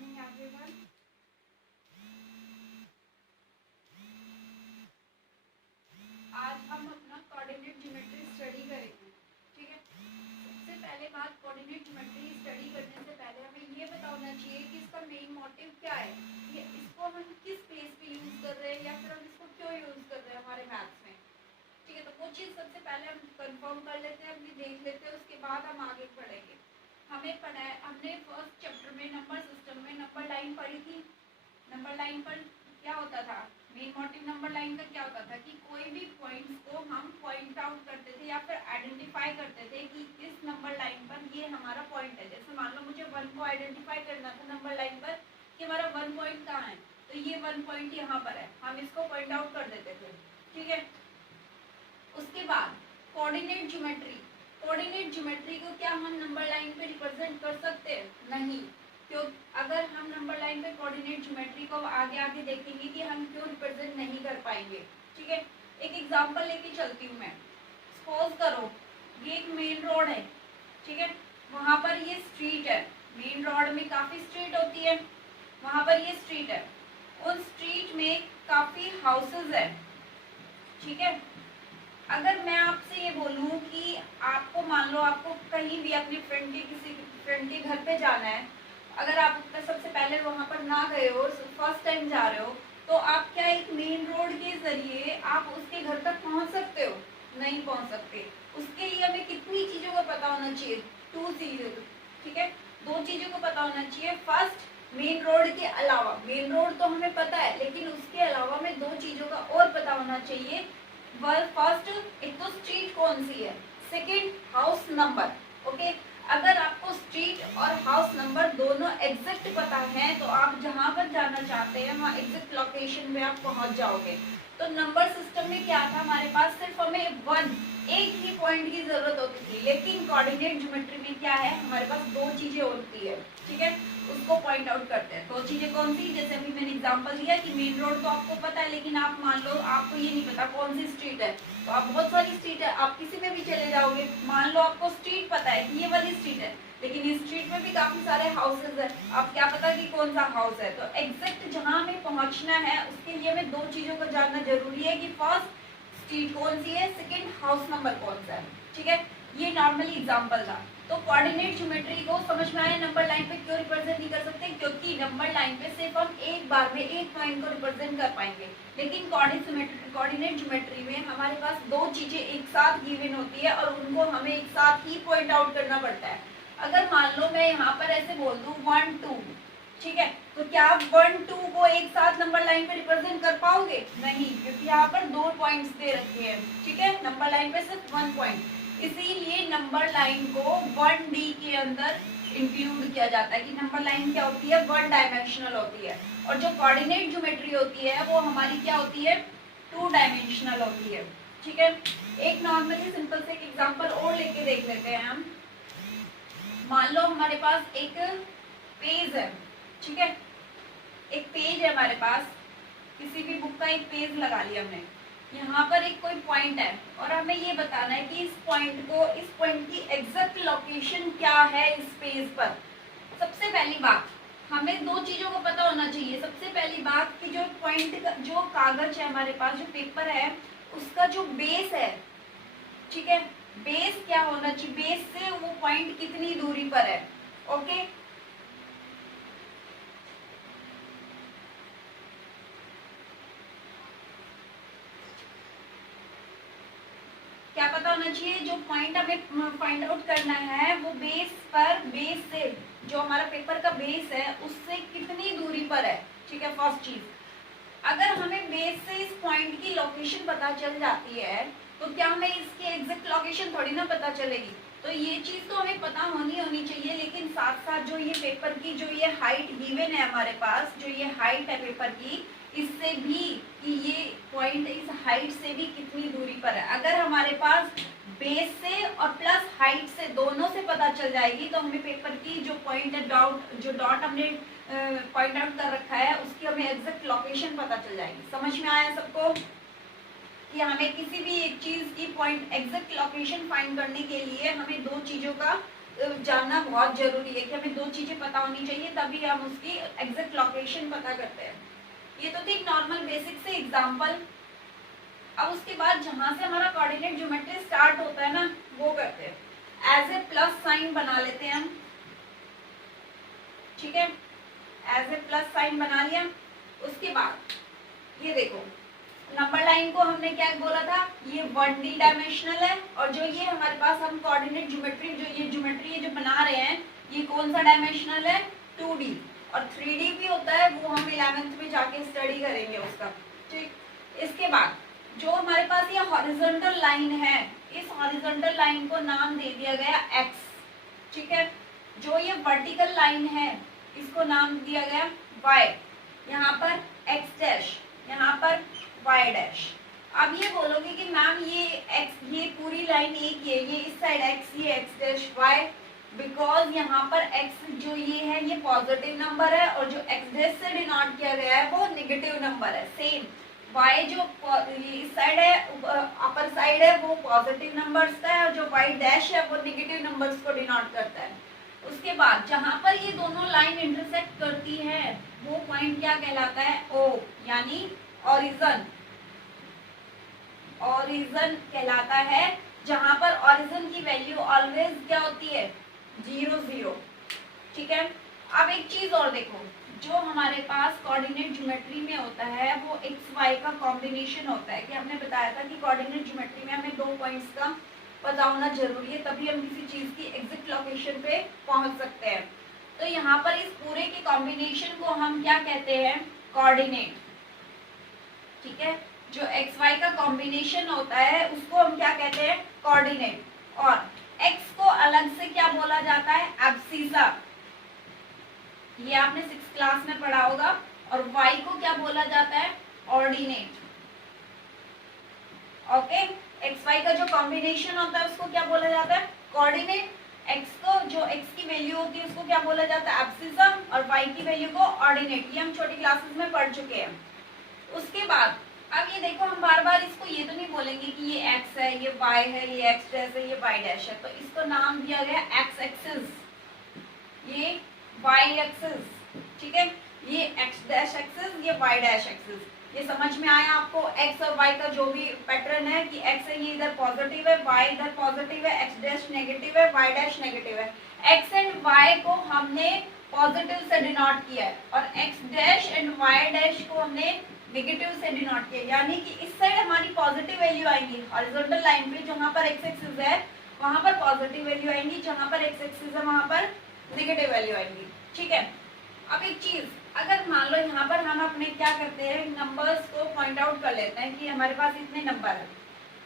morning everyone. आज हम अपना कोऑर्डिनेट ज्योमेट्री स्टडी करेंगे, ठीक है। सबसे पहले बात, कोऑर्डिनेट ज्योमेट्री स्टडी करने से पहले हमें ये पता होना चाहिए कि इसका मेन मोटिव क्या है, ये इसको हम किस बेस पे यूज कर रहे हैं या फिर हम इसको क्यों यूज कर रहे हैं हमारे मैथ्स में, ठीक है। तो वो चीज़ सबसे पहले हम कंफर्म कर लेते हैं, अपनी देख लेते हैं, उसके बाद हम आगे पढ़ेंगे। हमें पढ़ा है, हमने फर्स्ट चैप्टर में नंबर सिस्टम में नंबर लाइन पढ़ी थी। नंबर लाइन पर क्या होता था, मेन मोटिव नंबर लाइन का क्या होता था कि कोई भी पॉइंट्स को हम पॉइंट आउट करते थे या फिर आइडेंटिफाई करते थे कि इस नंबर लाइन पर ये हमारा पॉइंट है। जैसे मान लो मुझे 1 को आइडेंटिफाई करना था नंबर लाइन पर कि हमारा 1 पॉइंट कहाँ है, तो ये 1 पॉइंट यहाँ पर है, हम इसको पॉइंट आउट कर देते थे, ठीक है। उसके बाद कोऑर्डिनेट ज्योमेट्री, कोऑर्डिनेट ज्योमेट्री को क्या हम नंबर लाइन पे रिप्रेजेंट कर सकते हैं? नहीं, क्यों? अगर हम नंबर लाइन पे कोऑर्डिनेट ज्योमेट्री को आगे आगे देखेंगे कि हम क्यों रिप्रेजेंट नहीं कर पाएंगे, ठीक है। एक एग्जांपल लेके चलती हूँ मैं। सपोज करो ये एक मेन रोड है, ठीक है, वहाँ पर ये स्ट्रीट है। मेन रोड में काफी स्ट्रीट होती है, वहाँ पर ये स्ट्रीट है, उन स्ट्रीट में काफी हाउसेज है, ठीक है। अगर मैं आपसे ये बोलूं कि आपको, मान लो आपको कहीं भी अपने फ्रेंड के, किसी फ्रेंड के घर पे जाना है, अगर आप सबसे पहले वहां पर ना गए हो, फर्स्ट टाइम जा रहे हो, तो आप क्या एक मेन रोड के जरिए आप उसके घर तक पहुंच सकते हो? नहीं पहुंच सकते। उसके लिए हमें कितनी चीजों का पता होना चाहिए? 2 चीजें, ठीक है, 2 चीजों को पता होना चाहिए। फर्स्ट, मेन रोड के अलावा, मेन रोड तो हमें पता है, लेकिन उसके अलावा में 2 चीजों का और पता होना चाहिए। फर्स्ट, एक तो स्ट्रीट कौन सी है, सेकंड हाउस नंबर, ओके। अगर आपको स्ट्रीट और हाउस नंबर दोनों एग्जैक्ट पता है तो आप जहां पर जाना चाहते हैं वहां एग्जैक्ट लोकेशन में आप पहुंच जाओगे। तो नंबर सिस्टम में क्या था, हमारे पास सिर्फ हमें एक ही पॉइंट की जरूरत होती थी, लेकिन कोऑर्डिनेट ज्योमेट्री में क्या है, हमारे पास 2 चीजें होती है, ठीक है, उसको पॉइंट आउट करते हैं। 2 चीजें कौन सी? जैसे अभी मैंने एग्जांपल दिया कि मेन रोड तो आपको पता है, लेकिन आप मान लो आपको ये नहीं पता कौन सी स्ट्रीट है, तो आप बहुत सारी स्ट्रीट है, आप किसी में भी चले जाओगे, मान लो आपको स्ट्रीट पता है कि ये वाली स्ट्रीट है, लेकिन इस स्ट्रीट में भी काफी सारे हाउसेज है, आप क्या पता कि कौन सा हाउस है। तो एग्जैक्ट जहां हमें पहुंचना है उसके लिए हमें 2 चीजों को जानना जरूरी है कि फर्स्ट स्ट्रीट कौन सी है, सेकंड हाउस नंबर कौन सा है, ठीक है। ये नॉर्मली एग्जांपल था। तो कोऑर्डिनेट ज्योमेट्री को समझ में आया, नंबर लाइन पे क्यों रिप्रेजेंट नहीं कर सकते? क्योंकि नंबर लाइन पे सिर्फ हम एक बार में एक पॉइंट को रिप्रेजेंट कर पाएंगे, लेकिन कोऑर्डिनेट ज्योमेट्री में हमारे पास 2 चीजें एक साथ गिवन होती है और उनको हमें एक साथ ही पॉइंट आउट करना पड़ता है। अगर मान लो मैं यहाँ पर ऐसे बोल दूं 1 2, ठीक है, तो क्या आप 1 2 को एक साथ नंबर लाइन पे रिप्रेजेंट कर पाओगे? नहीं, क्योंकि यहाँ पर 2 पॉइंट्स दे रखे हैं, ठीक है, नंबर लाइन पे सिर्फ 1 पॉइंट, इसीलिए नंबर लाइन को 1D के अंदर इंक्लूड किया जाता है कि नंबर लाइन क्या होती है, 1 डायमेंशनल होती है, और जो कोऑर्डिनेट ज्योमेट्री होती है वो हमारी क्या होती है, 2 डायमेंशनल होती है, ठीक है। एक नॉर्मली सिंपल से एक एग्जांपल और लेके देख लेते हैं हम। मान लो हमारे पास एक पेज है, ठीक है, एक पेज है हमारे पास, किसी भी बुक का एक पेज लगा लिया हमने, यहाँ पर एक कोई पॉइंट है और हमें ये बताना है कि इस पॉइंट की एग्जैक्ट लोकेशन क्या है इस पेज पर। सबसे पहली बात, हमें 2 चीजों को पता होना चाहिए। सबसे पहली बात कि जो पॉइंट का जो कागज है हमारे पास, जो पेपर है, उसका जो बेस है, ठीक है, बेस क्या होना चाहिए, बेस से वो पॉइंट कितनी दूरी पर है, ओके। क्या पता होना चाहिए, जो पॉइंट हमें फाइंड आउट करना है वो बेस से, जो हमारा पेपर का बेस है उससे कितनी दूरी पर है, ठीक है, फर्स्ट चीज। अगर हमें बेस से इस पॉइंट की लोकेशन पता चल जाती है तो क्या हमें इसकी एग्जैक्ट लोकेशन थोड़ी ना पता चलेगी। तो ये चीज तो हमें पता होनी चाहिए, लेकिन साथ साथ जो ये पेपर की जो ये हाइट गिवन है हमारे पास, जो ये हाइट है पेपर की, इससे भी कि ये पॉइंट इस हाइट से भी कितनी दूरी पर है। अगर हमारे पास बेस से और प्लस हाइट से दोनों से पता चल जाएगी तो हमें पेपर की जो पॉइंट है, जो डॉट हमने पॉइंट आउट कर रखा है, उसकी हमें एग्जैक्ट लोकेशन पता चल जाएगी। समझ में आया सबको कि हमें किसी भी एक चीज की पॉइंट एग्जैक्ट लोकेशन फाइंड करने के लिए हमें 2 चीजों का जानना बहुत जरूरी है कि हमें दो चीजें पता होनी चाहिए, तभी हम उसकी एग्जैक्ट लोकेशन पता करते हैं। ये तो थी नॉर्मल बेसिक से एग्जांपल। अब उसके बाद जहां से हमारा कोऑर्डिनेट ज्योमेट्री स्टार्ट होता है ना, वो करते हैं। एज ए प्लस साइन बना लेते हैं हम, ठीक है, एज ए प्लस साइन बना लिया। उसके बाद ये देखो नंबर लाइन को हमने क्या बोला था, ये 1D डायमेंशनल है, और जो ये हमारे पास हम कोऑर्डिनेट ज्योमेट्री जो ये ज्योमेट्री जो बना रहे हैं, ये कौन सा डायमेंशनल है, 2D। और 3D भी होता है, वो हम 11th में जाके स्टडी करेंगे उसका, ठीक। इसके बाद जो हमारे पास ये हॉरिजॉन्टल लाइन है, इस हॉरिजॉन्टल लाइन को नाम दे दिया गया x, ठीक है। जो ये वर्टिकल लाइन है, इसको नाम दिया गया y, यहाँ पर x डैश, यहाँ पर y डैश। अब ये बोलोगे कि मैम ये x, ये पूरी लाइन एक ही है, ये इस साइड x, ये x डैश y, बिकॉज यहाँ पर x जो ये है ये पॉजिटिव नंबर है, और जो x डैश से डिनोट किया गया है वो नेगेटिव नंबर है। सेम y जो इस साइड है, अपर साइड है, वो पॉजिटिव नंबर्स का है, और जो y डैश है वो नेगेटिव नंबर्स को डिनोट करता है। उसके बाद जहां पर ये दोनों लाइन इंटरसेक्ट करती है, वो पॉइंट क्या कहलाता है, O, यानी ओरिजिन। ओरिजिन कहलाता है, जहां पर ओरिजिन की वैल्यू ऑलवेज क्या होती है, 0 0, ठीक है। अब एक चीज और देखो, जो हमारे पास कोऑर्डिनेट ज्योमेट्री में होता है वो एक्स वाई का कॉम्बिनेशन होता है, कि हमने बताया था कि कोऑर्डिनेट ज्योमेट्री में हमें 2 पॉइंट्स का पता होना जरूरी है, तभी हम किसी चीज की एग्जैक्ट लोकेशन पे पहुंच सकते हैं। तो यहाँ पर इस पूरे के कॉम्बिनेशन को हम क्या कहते हैं, कोऑर्डिनेट, ठीक है। जो एक्स वाई का कॉम्बिनेशन होता है उसको हम क्या कहते हैं, कोऑर्डिनेट। और एक्स को अलग से क्या बोला जाता है, एब्सिसा, ये आपने 6th क्लास में पढ़ा होगा। और वाई को क्या बोला जाता है, ऑर्डिनेट, ओके। एक्स वाई का जो कॉम्बिनेशन होता है उसको क्या बोला जाता है, कोऑर्डिनेट। एक्स को जो एक्स की वैल्यू होती है उसको क्या बोला जाता है, एब्सिसा, और वाई की वैल्यू को ऑर्डिनेट। ये हम छोटी क्लासेस में पढ़ चुके हैं। उसके बाद अब ये देखो, हम बार बार इसको ये तो नहीं बोलेंगे कि ये x है, ये y है, ये x डैश है, ये y डैश है, तो इसको नाम दिया गया x एक्सिस, ये y एक्सिस, ठीक है। ये x डैश एक्सिस, ये y डैश एक्सिस। ये समझ में आया आपको, x और y का जो भी पैटर्न है कि x है ये इधर पॉजिटिव है, y इधर पॉजिटिव है, x डैश नेगेटिव है, y डैश नेगेटिव है। x एंड y को हमने पॉजिटिव से डिनोट किया है, और x dash and y dash को हमने नेगेटिव से डिनोट किया, यानी कि इस साइड हमारी पॉजिटिव वैल्यू आएंगी हॉरिजॉन्टल लाइन पे, जहां पर x एक्सिस है वहां पर पॉजिटिव वैल्यू आएंगी, जहां पर x एक्सिस है वहां पर नेगेटिव वैल्यू आएंगी, ठीक है। अब एक चीज, अगर मान लो यहाँ पर हम अपने क्या करते हैं, नंबर्स को पॉइंट आउट कर लेते हैं कि हमारे पास इतने नंबर है।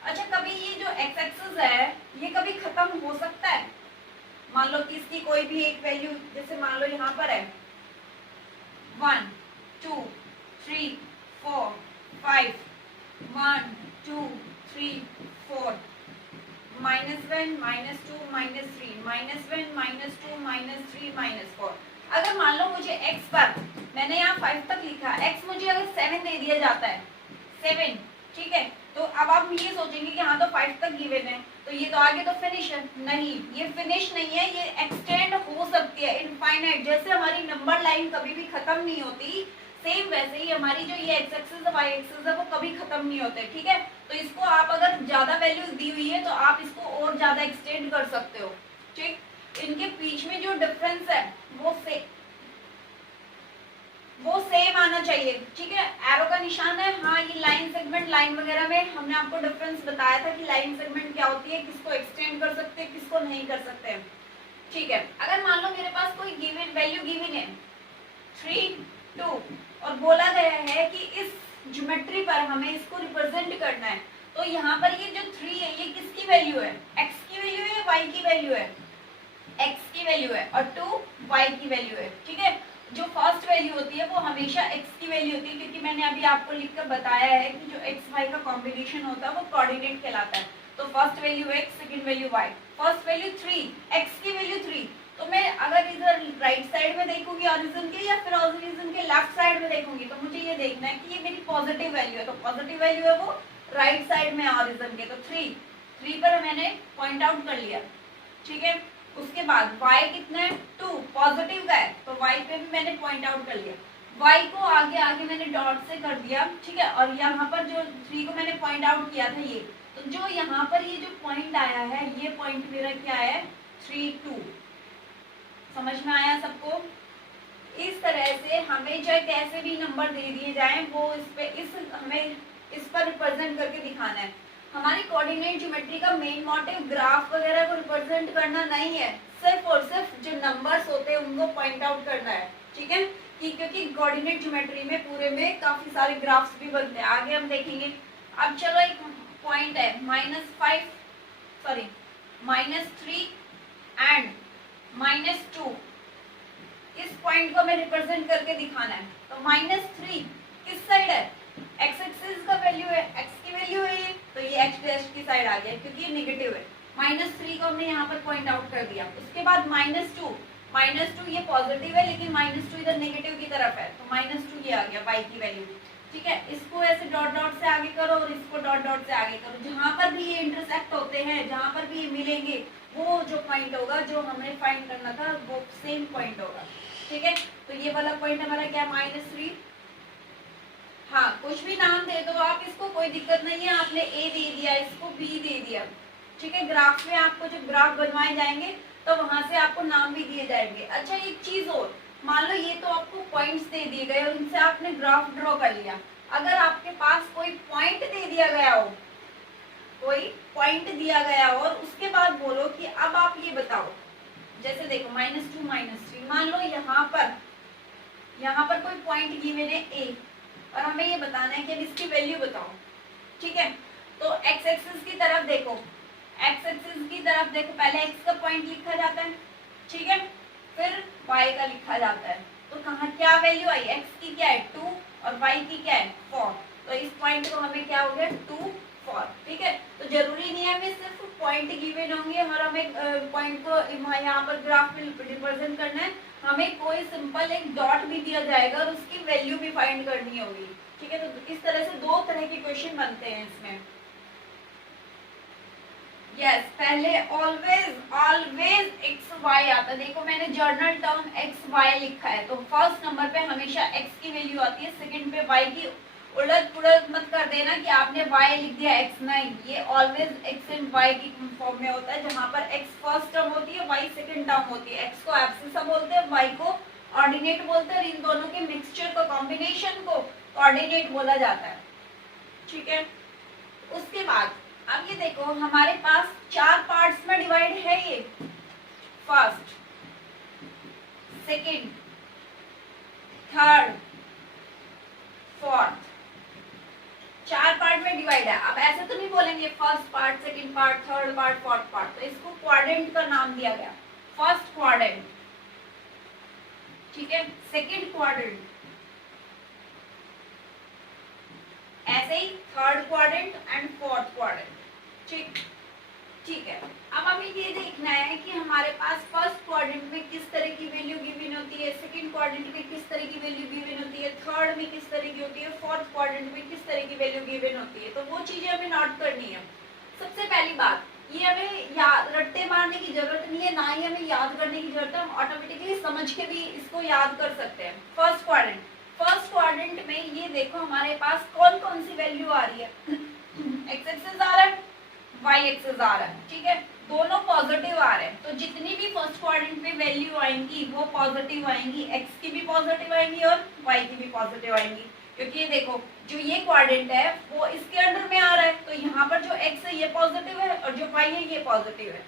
अच्छा, कभी ये जो x एक्सिस है ये कभी खत्म हो सकता है, मान लो कि इसकी कोई भी एक वैल्यू, जैसे मान लो यहाँ पर है 1 2 3 4 5 1 2 3 4 -1 -2 -3 -1 -2 -3 -4। अगर मान लो मुझे x पर, मैंने यहाँ 5 तक लिखा, x मुझे अगर 7 दे दिया जाता है, 7, ठीक है, तो अब आप ये सोचेंगे कि हाँ तो 5 तक गिवन है, तो ये तो आगे तो फिनिश है। नहीं, ये फिनिश नहीं है, ये एक्सटेंड हो सकती है इनफाइनाइट। जैसे हमारी नंबर लाइन कभी भी खत्म नहीं होती, सेम वैसे ही हमारी जो ये एक्स एक्सिस है, वाई एक्सिस है, वो कभी खत्म नहीं होते, ठीक है। तो इसको आप अगर ज्यादा वैल्यू दी हुई है तो आप इसको और ज्यादा एक्सटेंड कर सकते हो, ठीक। इनके बीच में जो डिफरेंस है वो सेम आना चाहिए, ठीक है। एरो का निशान है, हाँ ये लाइन सेगमेंट, लाइन वगैरह में हमने आपको डिफरेंस बताया था कि लाइन सेगमेंट क्या होती है, किसको एक्सटेंड कर सकते हैं, किसको नहीं कर सकते हैं, ठीक है। अगर मान लो मेरे पास कोई गिवन वैल्यू गिवन है 3 2, और बोला गया है कि इस ज्योमेट्री पर हमें इसको रिप्रेजेंट करना है, तो यहाँ पर ये जो 3 है ये किसकी वैल्यू है, x की वैल्यू है, y की वैल्यू है, x की वैल्यू है, और 2 y की वैल्यू है, ठीक है। जो फर्स्ट वैल्यू होती है वो हमेशा x की वैल्यू होती है, क्योंकि मैंने अभी आपको लिखकर बताया है कि जो x y का कॉम्बिनेशन होता है वो कोऑर्डिनेट कहलाता है। तो first value x, second value y, first value 3, x की वैल्यू 3, तो मैं अगर इधर राइट साइड में देखूंगी ऑरिजिन के, या फिर ऑरिजिन के लेफ्ट साइड में देखूंगी, तो मुझे ये देखना है कि ये मेरी पॉजिटिव वैल्यू है, तो पॉजिटिव वैल्यू है वो राइट साइड में ऑरिजिन के, तो 3 पर मैंने पॉइंट आउट कर लिया, ठीक है। उसके बाद y कितना है 2, पॉजिटिव का है तो y पे भी मैंने पॉइंट आउट कर लिया, y को आगे आगे मैंने डॉट से कर दिया, ठीक है। और यहाँ पर जो 3 को मैंने पॉइंट आउट किया था ये, तो जो यहाँ पर ये जो पॉइंट आया है ये पॉइंट मेरा क्या है 3 2। समझ में आया सबको? इस तरह से हमें चाहे कैसे भी नंबर दे दिए जाए वो हमें इस पर रिप्रेजेंट करके दिखाना है। हमारी कोऑर्डिनेट ज्योमेट्री का मेन मोटिव ग्राफ वगैरह को रिप्रेजेंट करना नहीं है, सिर्फ और सिर्फ जो नंबर्स होते हैं उनको पॉइंट आउट करना है, ठीक है। क्योंकि कोऑर्डिनेट ज्योमेट्री में पूरे में काफी सारे ग्राफ्स भी बनते हैं, आगे हम देखेंगे। अब चलो एक पॉइंट है -3 एंड -2, इस पॉइंट को हमें रिप्रेजेंट करके दिखाना है। तो -3 किस साइड है, एक्स एक्सिस का वैल्यू है, एक्स की वैल्यू है ये, तो ये एक्स डैश की साइड आ गया क्योंकि ये नेगेटिव है। -3 को हमने यहाँ पर पॉइंट आउट कर दिया। उसके बाद -2 ये पॉजिटिव है लेकिन -2 इधर नेगेटिव की तरफ है, तो -2 ये आ गया y की वैल्यू, ठीक है। इसको ऐसे डॉट डॉट से आगे करो और इसको डॉट डॉट से आगे करो, जहां पर भी ये इंटरसेक्ट होते हैं, जहां पर भी ये मिलेंगे, वो जो पॉइंट होगा जो हमें फाइंड करना था वो सेम पॉइंट होगा, ठीक है। तो ये वाला पॉइंट हमारा क्या है -3। हाँ, कुछ भी नाम दे दो आप इसको, कोई दिक्कत नहीं है। आपने ए दे दिया, इसको बी दे दिया, ठीक है। ग्राफ में आपको जब ग्राफ बनवाए जाएंगे तो वहां से आपको नाम भी दिए जाएंगे। अच्छा एक चीज और, मान लो ये तो आपको पॉइंट्स दे दिए गए और इनसे आपने ग्राफ ड्रॉ कर लिया। अगर आपके पास कोई पॉइंट दे दिया गया हो, कोई पॉइंट दिया गया हो और उसके बाद बोलो कि अब आप ये बताओ, जैसे देखो -2 -3, मान लो यहाँ पर कोई पॉइंट गिवन है ए और हमें ये बताना है कि अब इसकी वैल्यू बताओ, ठीक है। तो एक्स एक्सिस की तरफ देखो, पहले एक्स का पॉइंट लिखा जाता है, ठीक है, फिर वाई का लिखा जाता है। तो कहाँ क्या वैल्यू आई, एक्स की क्या है 2 और वाई की क्या है 4, तो इस पॉइंट को हमें क्या हो गया 2 4, ठीक है। तो जरूरी नहीं है हमें सिर्फ पॉइंट गिवन होंगे और हमें पॉइंट को यहाँ पर ग्राफ में रिप्रेजेंट करना है, हमें कोई सिंपल एक डॉट भी दिया जाएगा और उसकी वैल्यू भी फाइंड करनी होगी, ठीक है। तो इस तरह से 2 तरह के क्वेश्चन बनते हैं इसमें। यस, पहले ऑलवेज एक्स वाई आता है। देखो मैंने जर्नल टर्म एक्स वाई लिखा है, तो फर्स्ट नंबर पे हमेशा एक्स की वैल्यू आती है, सेकंड पे वाई की। उलट पुलट मत कर देना कि आपने y लिख दिया x, नहीं, ये ऑलवेज x एंड y की फॉर्म में होता है, जहाँ पर x फर्स्ट टर्म होती है, y सेकंड टर्म होती है। x को एब्सिसा बोलते हैं, y को ऑर्डिनेट बोलते हैं, इन दोनों के मिक्सचर को, कॉम्बिनेशन को कोऑर्डिनेट बोला जाता है, ठीक है। उसके बाद अब ये देखो हमारे पास 4 पार्ट्स में डिवाइड है ये, first, second, third, fourth, 4 part में डिवाइड है। अब ऐसे तो नहीं बोलेंगे first part, second part, third part, fourth part, तो इसको क्वाड्रेंट का नाम दिया गया, फर्स्ट क्वाड्रेंट, ठीक है, सेकंड क्वाड्रेंट, ऐसे ही third quadrant and fourth quadrant, ठीक है। अब हमें ये देखना है कि हमारे पास फर्स्ट क्वाड्रेंट में किस तरह की वैल्यू गिवन होती है, सेकंड क्वाड्रेंट में किस तरह की वैल्यू गिवन होती है, थर्ड में किस तरह की होती है, फोर्थ क्वाड्रेंट में किस तरह की वैल्यू गिवन होती है। तो वो चीजें हमें नोट करनी है। सबसे पहली बात, ये हमें याद रट्टे मारने की जरूरत नहीं है, ना ही हमें याद करने की जरूरत है, हम ऑटोमेटिकली समझ के भी इसको याद कर सकते हैं। फर्स्ट क्वाड्रेंट में ये देखो हमारे पास कौन कौन सी वैल्यू आ रही है, एक्स एक्सिस आ रहा है, वाई एक्सिस आ रहा है, ठीक है, दोनों पॉजिटिव आ रहे हैं। तो जितनी भी फर्स्ट क्वाड्रेंट में वैल्यू आएंगी वो पॉजिटिव आएंगी, एक्स की भी पॉजिटिव आएंगी और वाई की भी पॉजिटिव आएंगी, क्योंकि ये देखो जो ये क्वाड्रेंट है वो इसके अंडर में आ रहा है, तो यहाँ पर जो एक्स है ये पॉजिटिव है और जो वाई है ये पॉजिटिव है।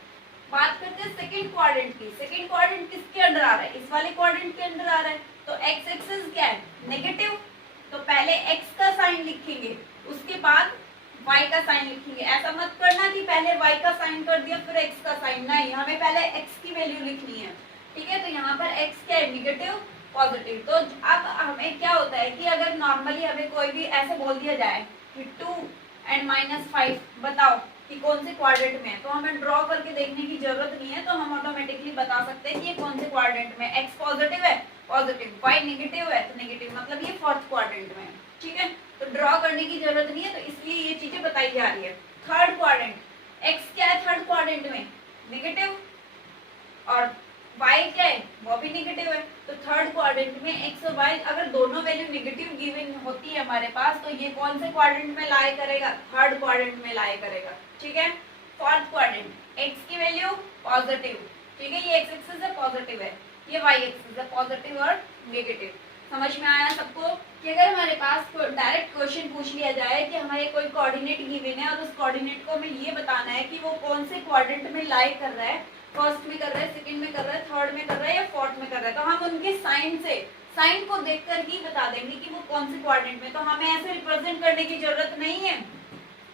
बात करते हैं सेकंड क्वाड्रेंट की। सेकंड क्वाड्रेंट किसके अंडर आ रहा है, इस वाले क्वाड्रेंट के अंडर आ रहा है, तो एक्स एक्सिस क्या है नेगेटिव, तो पहले एक्स का साइन लिखेंगे उसके बाद y का साइन लिखेंगे। ऐसा मत करना कि पहले y का साइन कर दिया फिर x का साइन, नहीं, हमें पहले x की वैल्यू लिखनी है, ठीक है। तो यहाँ पर x क्या है नेगेटिव पॉजिटिव। तो अब हमें क्या होता है कि अगर नॉर्मली हमें कोई भी ऐसे बोल दिया जाए कि 2 एंड -5 बताओ कि कौन से क्वाड्रेंट में है, तो हमें ड्रॉ करके देखने की जरूरत नहीं है, तो हम ऑटोमेटिकली बता सकते हैं कि ये कौन से क्वाड्रेंट में, x पॉजिटिव है पॉजिटिव, y नेगेटिव है तो नेगेटिव, मतलब ये फोर्थ क्वाड्रेंट में है, ठीक है। तो ड्रॉ करने की जरूरत नहीं है, तो इसलिए ये चीजें बताई जा रही है। थर्ड क्वाड्रेंट, x क्या है थर्ड क्वाड्रेंट में नेगेटिव, और y क्या है, वो भी नेगेटिव है। तो थर्ड क्वाड्रेंट में x और y अगर दोनों वैल्यू नेगेटिव गिवन होती है हमारे पास, तो ये कौन से क्वाड्रेंट में लाई करेगा, थर्ड क्वाड्रेंट में लाई करेगा। ठीक है, फोर्थ क्वाड्रेंट, x की वैल्यू पॉजिटिव, ठीक है, ये x एक्सिस है पॉजिटिव है, ये y एक्सिस है पॉजिटिव और नेगेटिव। समझ में आया सबको कि अगर हमारे पास डायरेक्ट क्वेश्चन पूछ लिया जाए कि हमारे कोई कोऑर्डिनेट गिवन है और उस कोऑर्डिनेट को हमें ये बताना है कि वो कौन से क्वाड्रेंट में लाई कर रहा है, फर्स्ट में कर रहा है, सेकंड में कर रहा है, थर्ड में कर रहा है या फोर्थ में कर रहा है, तो हम उनके साइन से, साइन को देखकर ही बता देंगे कि वो कौन से क्वाड्रेंट में। तो हमें ऐसे रिप्रेजेंट करने की जरूरत नहीं है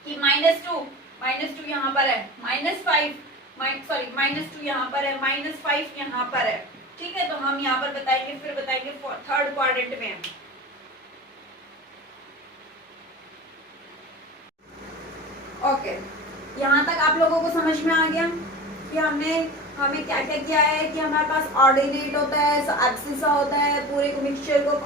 कि -2 यहाँ पर है, -5 सॉरी -2 यहाँ पर है, -5 यहाँ पर है। ठीक है, तो हम यहाँ पर बताएंगे, फिर बताएंगे थर्ड क्वाड्रेंट में। ओके, यहाँ तक आप लोगों को समझ में आ गया कि हमें क्या क्या किया है कि हमारे पास ऑर्डिनेट होता है, एक्सिस होता है, पूरे को मिक्सचर को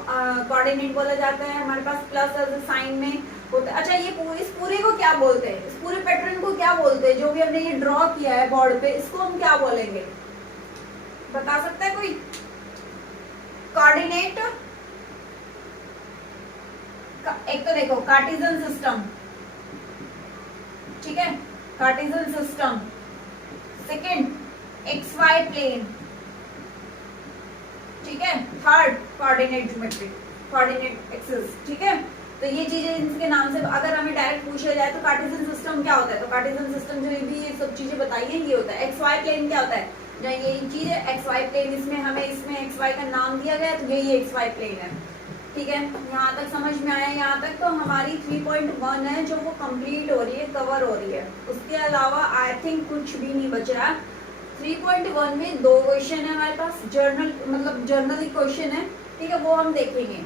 कोऑर्डिनेट बोला जाता है, हमारे पास प्लस साइन में होता है। अच्छा, ये इस पूरे को क्या बोलते हैं, इस पूरे पैटर्न को क्या बोलते हैं, जो भी हमने ये ड्रॉ किया है बोर्ड पे, इसको हम क्या बोलेंगे, बता सकता है कोई? कोऑर्डिनेट, एक तो देखो कार्टेशियन सिस्टम, ठीक है, cartesian system, second XY plane, ठीक है, third coordinate geometry, coordinate axis. ठीक है, तो ये चीजें इनके नाम से अगर हमें डायरेक्ट पूछा जाए तो कार्टेशियन सिस्टम क्या होता है, तो कार्टेशियन सिस्टम जो भी ये सब चीजें बताई है ये होता है। XY प्लेन क्या होता है, जो ये चीज है XY प्लेन, इसमें XY का नाम दिया गया, तो यही XY प्लेन है। ठीक है, यहाँ तक समझ में आया? यहाँ तक तो हमारी 3.1 है जो वो कंप्लीट हो रही है, कवर हो रही है। उसके अलावा आई थिंक कुछ भी नहीं बच रहा। 3.1 में 2 क्वेश्चन है हमारे पास, जर्नल मतलब जर्नल क्वेश्चन है, ठीक है, वो हम देखेंगे।